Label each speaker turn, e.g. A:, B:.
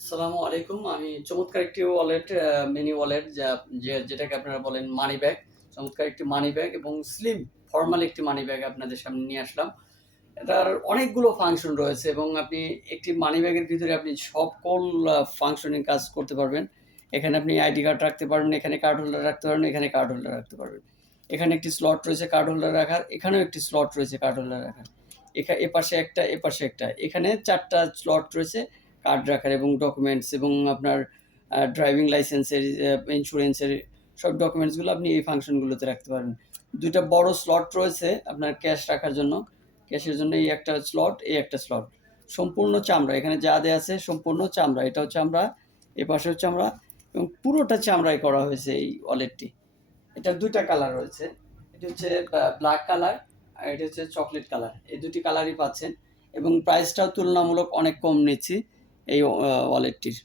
A: আসসালামু আলাইকুম। আমি চমৎকার একটি ওয়ালেট মিনি ওয়ালেট যা যেটাকে আপনারা বলেন মানি ব্যাগ চমৎকার একটি মানি ব্যাগ এবং স্লিম ফর্মাল একটি মানি ব্যাগ আপনাদের সামনে নিয়ে আসলাম। এটার অনেকগুলো ফাংশন রয়েছে এবং আপনি একটি মানি ব্যাগের ভিতরে আপনি সকল ফাংশনিং কাজ করতে পারবেন। এখানে আপনি আইডি কার্ড রাখতে পারবেন, এখানে কার্ড হোল্ডার রাখতে পারবেন, এখানে কার্ড হোল্ডার রাখতে পারবেন। এখানে একটি স্লট রয়েছে কার্ড হোল্ডার রাখার, এখানেও একটি স্লট রয়েছে কার্ড হোল্ডার রাখার। এখানে এপাশে একটা এপাশে একটা। এখানে চারটা স্লট রয়েছে। কার্ড রাখার এবং ডকুমেন্টস এবং আপনার ড্রাইভিং লাইসেন্সের ইন্স্যুরেন্সের সব ডকুমেন্টসগুলো আপনি এই ফাংশনগুলোতে রাখতে পারবেন। দুইটা বড় স্লট রয়েছে আপনার ক্যাশ রাখার জন্য। ক্যাশের জন্য এই একটা স্লট এই একটা স্লট সম্পূর্ণ চামড়া, এখানে যা দেওয়া আছে সম্পূর্ণ চামড়া। এটাও চামড়া এ পাশেও চামড়া এবং পুরোটা চামড়ায় করা হয়েছে এই ওয়ালেটটি এটার দুইটা কালার রয়েছে। এটা হচ্ছে ব্ল্যাক কালার আর এটা হচ্ছে চকলেট কালার এই দুটি কালারই পাচ্ছেন। এবং প্রাইসটাও তুলনামূলক অনেক কম নিচ্ছি। এই ওয়ালেটটির